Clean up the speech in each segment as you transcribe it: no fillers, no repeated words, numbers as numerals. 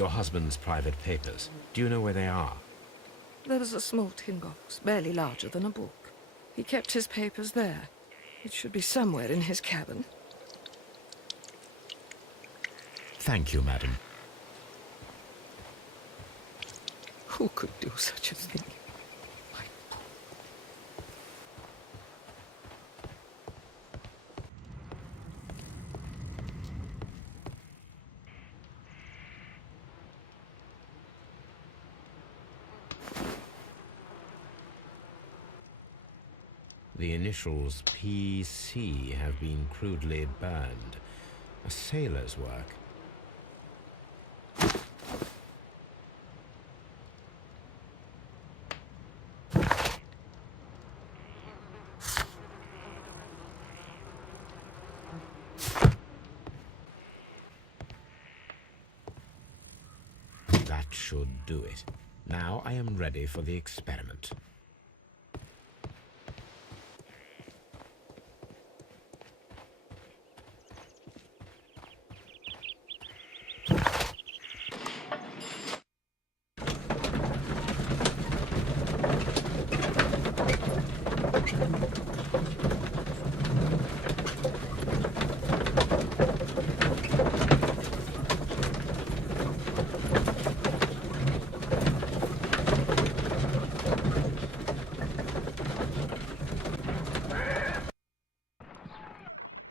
Your husband's private papers. Do you know where they are? There was a small tin box, barely larger than a book. He kept his papers there. It should be somewhere in his cabin. Thank you, madam. Who could do such a thing? The initials PC have been crudely burned. A sailor's work. That should do it. Now I am ready for the experiment.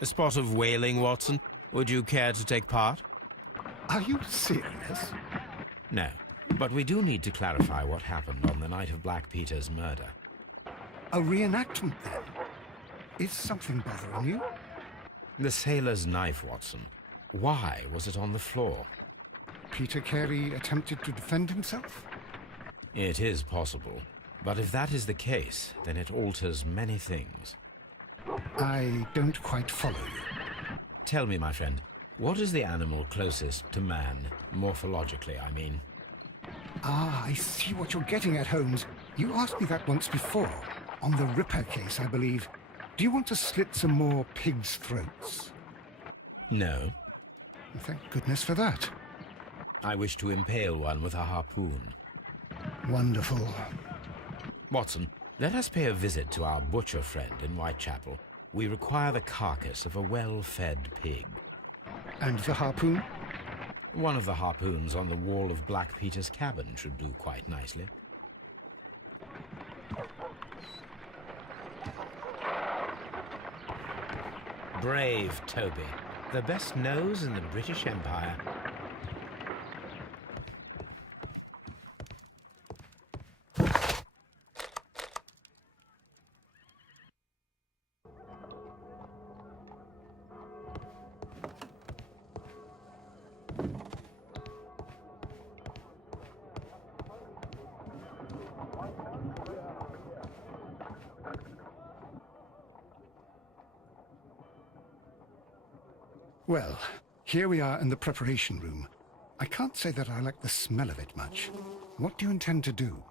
A spot of whaling, Watson. Would you care to take part? Are you serious? No, but we do need to clarify what happened on the night of Black Peter's murder. A reenactment, then? Is something bothering you? The sailor's knife, Watson. Why was it on the floor? Peter Carey attempted to defend himself? It is possible. But if that is the case, then it alters many things. I don't quite follow you. Tell me, my friend, what is the animal closest to man, morphologically, I mean? Ah, I see what you're getting at, Holmes. You asked me that once before, on the Ripper case, I believe. Do you want to slit some more pigs' throats? No. Thank goodness for that. I wish to impale one with a harpoon. Wonderful. Watson, let us pay a visit to our butcher friend in Whitechapel. We require the carcass of a well-fed pig. And the harpoon? One of the harpoons on the wall of Black Peter's cabin should do quite nicely. Brave Toby, the best nose in the British Empire. Well, here we are in the preparation room. I can't say that I like the smell of it much. What do you intend to do?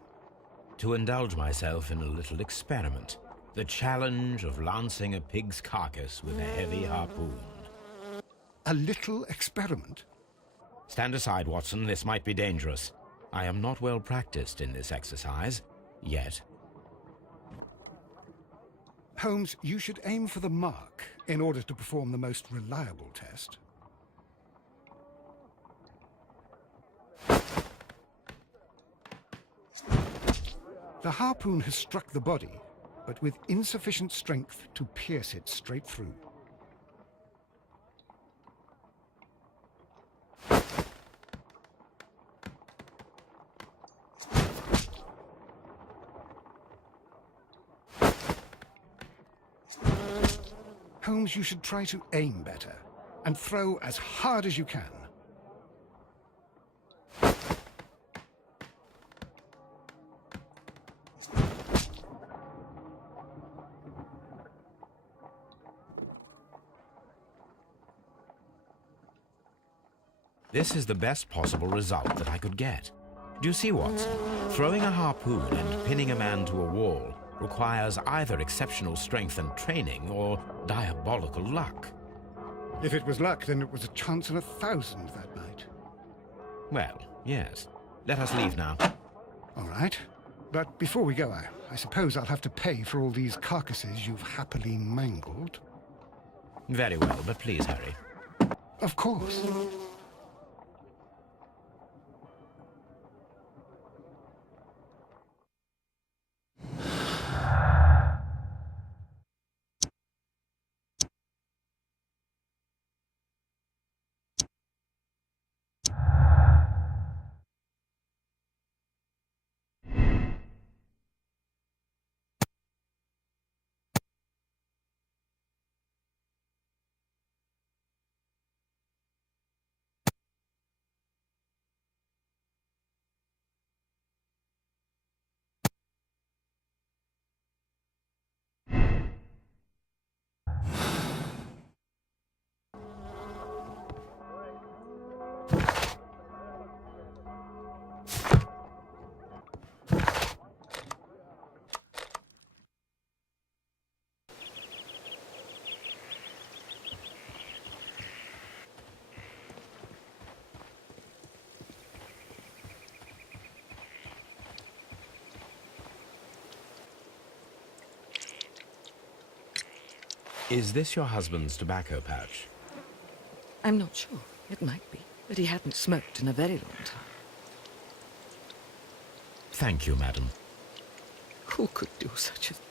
To indulge myself in a little experiment. The challenge of lancing a pig's carcass with a heavy harpoon. A little experiment? Stand aside, Watson. This might be dangerous. I am not well practiced in this exercise, yet. Holmes, you should aim for the mark in order to perform the most reliable test. The harpoon has struck the body, but with insufficient strength to pierce it straight through. Holmes, you should try to aim better and throw as hard as you can. This is the best possible result that I could get. Do you see, Watson? Throwing a harpoon and pinning a man to a wall requires either exceptional strength and training or diabolical luck. If it was luck, then it was a chance in 1,000 that night. Well, yes. Let us leave now. All right. But before we go, I suppose I'll have to pay for all these carcasses you've happily mangled. Very well, but please hurry. Of course. Is this your husband's tobacco pouch? I'm not sure. It might be, but he hadn't smoked in a very long time. Thank you, madam. Who could do such a thing?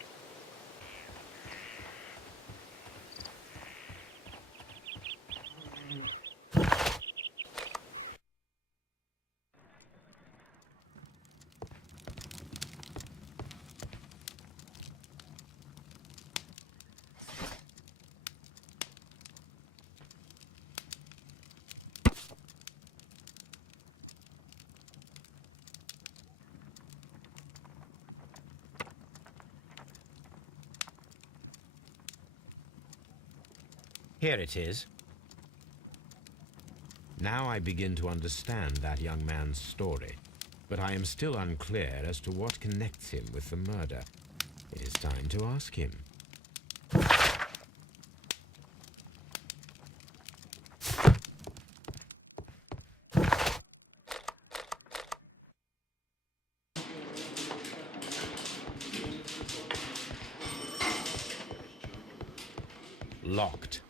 Here it is. Now I begin to understand that young man's story, but I am still unclear as to what connects him with the murder. It is time to ask him. Locked.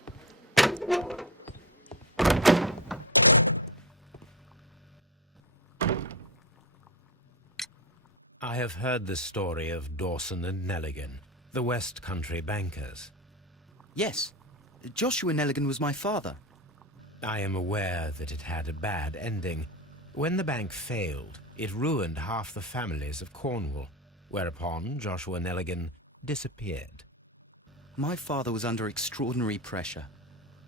I have heard the story of Dawson and Nelligan, the West Country bankers. Yes. Joshua Nelligan was my father. I am aware that it had a bad ending. When the bank failed, it ruined half the families of Cornwall, whereupon Joshua Nelligan disappeared. My father was under extraordinary pressure.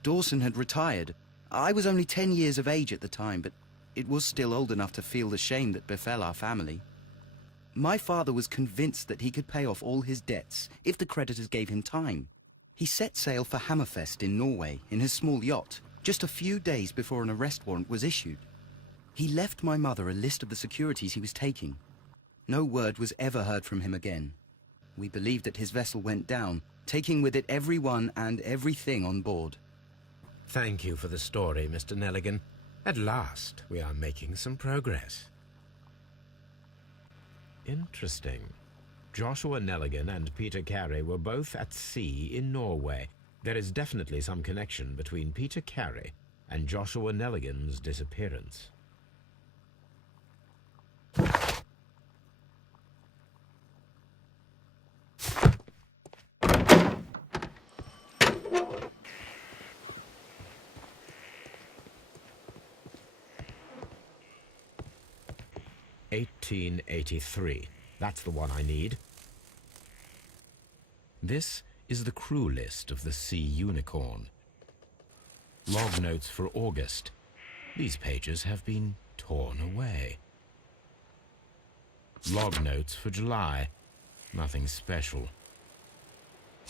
Dawson had retired. I was only 10 years of age at the time, but it was still old enough to feel the shame that befell our family. My father was convinced that he could pay off all his debts if the creditors gave him time. He set sail for Hammerfest in Norway in his small yacht, just a few days before an arrest warrant was issued. He left my mother a list of the securities he was taking. No word was ever heard from him again. We believe that his vessel went down, taking with it everyone and everything on board. Thank you for the story, Mr. Nelligan. At last, we are making some progress. Interesting. Joshua Nelligan and Peter Carey were both at sea in Norway. There is definitely some connection between Peter Carey and Joshua Nelligan's disappearance. "1883. That's the one I need. This is the crew list of the Sea Unicorn. Log notes for August. These pages have been torn away. Log notes for July. Nothing special.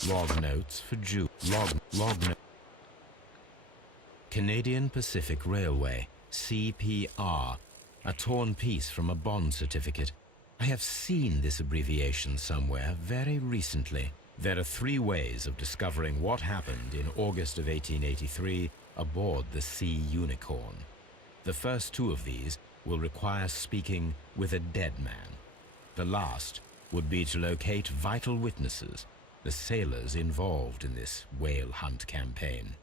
Log notes for June. Log note. Canadian Pacific Railway, CPR. A torn piece from a bond certificate. I have seen this abbreviation somewhere very recently. There are 3 ways of discovering what happened in August of 1883 aboard the Sea Unicorn. The first two of these will require speaking with a dead man. The last would be to locate vital witnesses, the sailors involved in this whale hunt campaign.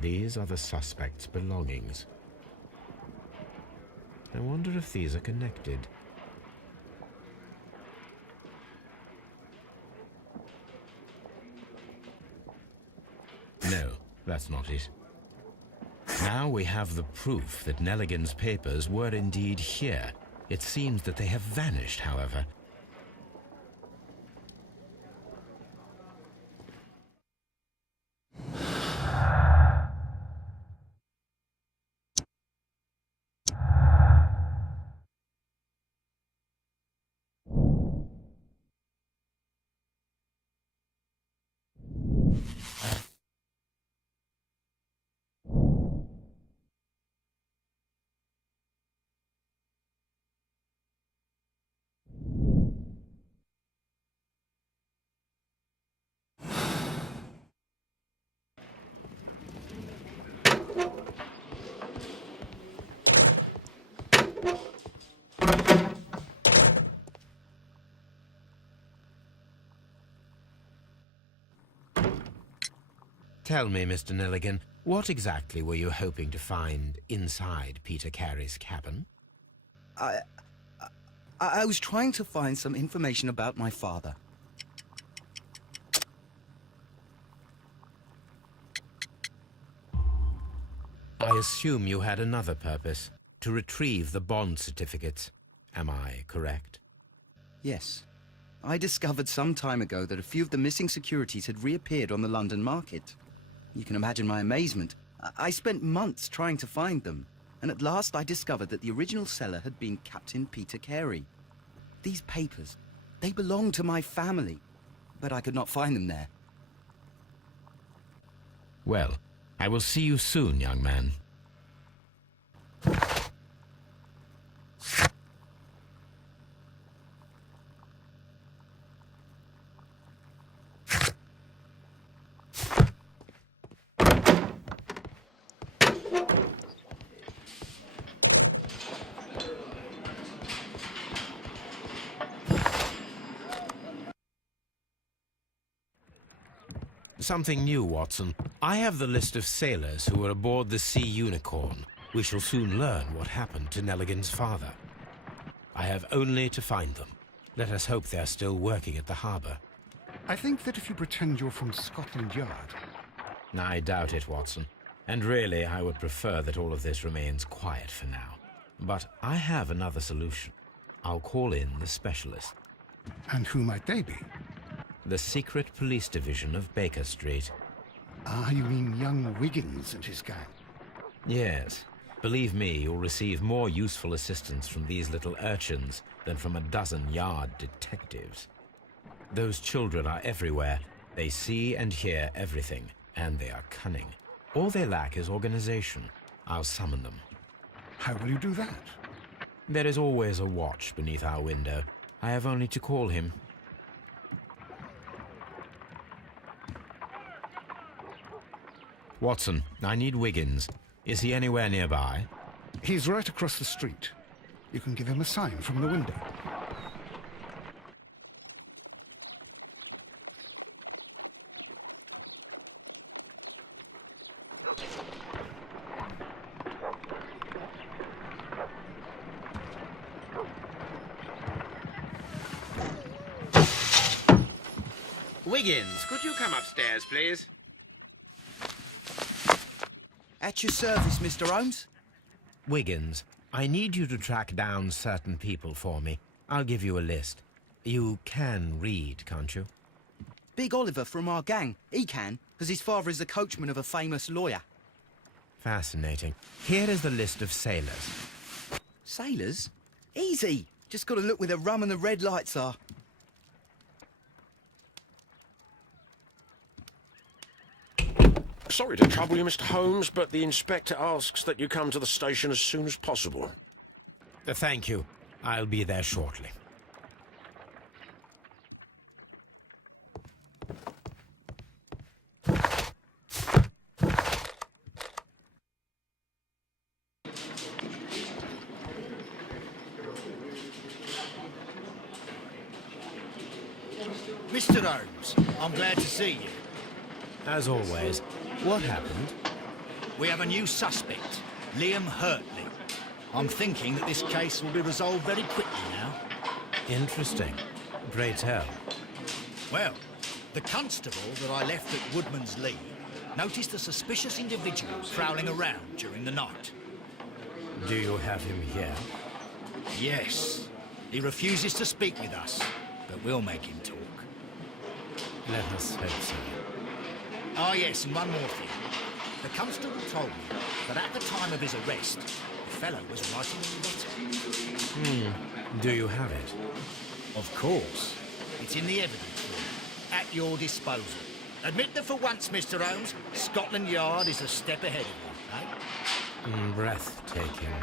These are the suspect's belongings. I wonder if these are connected. No, that's not it. Now we have the proof that Nelligan's papers were indeed here. It seems that they have vanished, however. Tell me, Mr. Nelligan, what exactly were you hoping to find inside Peter Carey's cabin? I was trying to find some information about my father. I assume you had another purpose, to retrieve the bond certificates. Am I correct? Yes. I discovered some time ago that a few of the missing securities had reappeared on the London market. You can imagine my amazement. I spent months trying to find them, and at last I discovered that the original seller had been Captain Peter Carey. These papers, they belonged to my family, but I could not find them there. Well, I will see you soon, young man. Something new, Watson. I have the list of sailors who were aboard the Sea Unicorn. We shall soon learn what happened to Nelligan's father. I have only to find them. Let us hope they are still working at the harbour. I think that if you pretend you're from Scotland Yard... I doubt it, Watson. And really, I would prefer that all of this remains quiet for now. But I have another solution. I'll call in the specialist. And who might they be? The secret police division of Baker Street. Ah, you mean young Wiggins and his gang? Yes. Believe me, you'll receive more useful assistance from these little urchins than from a dozen yard detectives. Those children are everywhere. They see and hear everything, and they are cunning. All they lack is organization. I'll summon them. How will you do that? There is always a watch beneath our window. I have only to call him. Watson, I need Wiggins. Is he anywhere nearby? He's right across the street. You can give him a sign from the window. Wiggins, could you come upstairs, please? At your service, Mr. Holmes. Wiggins, I need you to track down certain people for me. I'll give you a list. You can read, can't you? Big Oliver from our gang. He can, because his father is the coachman of a famous lawyer. Fascinating. Here is the list of sailors. Sailors? Easy. Just got to look where the rum and the red lights are. Sorry to trouble you, Mr. Holmes, but the inspector asks that you come to the station as soon as possible. Thank you. I'll be there shortly. Mr. Holmes, I'm glad to see you. As always, what happened? We have a new suspect, Liam Hurtley. I'm thinking that this case will be resolved very quickly now. Interesting. Pray tell. Well, the constable that I left at Woodman's Lee noticed a suspicious individual prowling around during the night. Do you have him here? Yes. He refuses to speak with us, but we'll make him talk. Let us hope so. Ah, yes, and one more thing. The constable told me that at the time of his arrest, the fellow was writing a letter. Do you have it? Of course. It's in the evidence room, at your disposal. Admit that for once, Mr. Holmes, Scotland Yard is a step ahead of you, eh? Breathtaking.